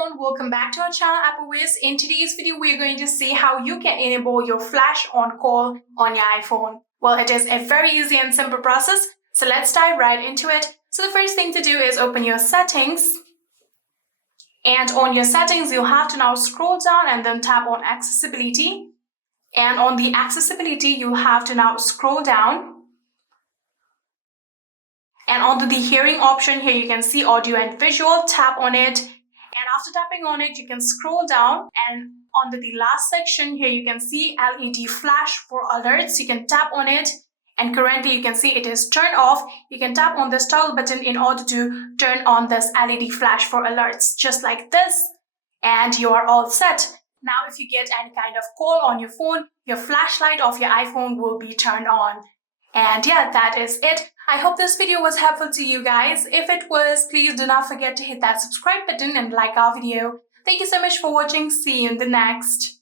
everyone, welcome back to our channel Appleways. In today's video, we're going to see how you can enable your flash on call on your iPhone. Well, it is a very easy and simple process, so let's dive right into it. So the first thing to do is open your settings. And on your settings, you'll have to now scroll down and then tap on accessibility. And on the accessibility, you'll have to now scroll down. And under the hearing option here, you can see audio and visual. Tap on it. And after tapping on it, you can scroll down. And under the last section here, you can see LED flash for alerts. You can tap on it. And currently, you can see it is turned off. You can tap on this toggle button in order to turn on this LED flash for alerts, just like this. And you are all set. Now, if you get any kind of call on your phone, your flashlight of your iPhone will be turned on. And yeah, that is it. I hope this video was helpful to you guys. If it was, please do not forget to hit that subscribe button and like our video. Thank you so much for watching. See you in the next.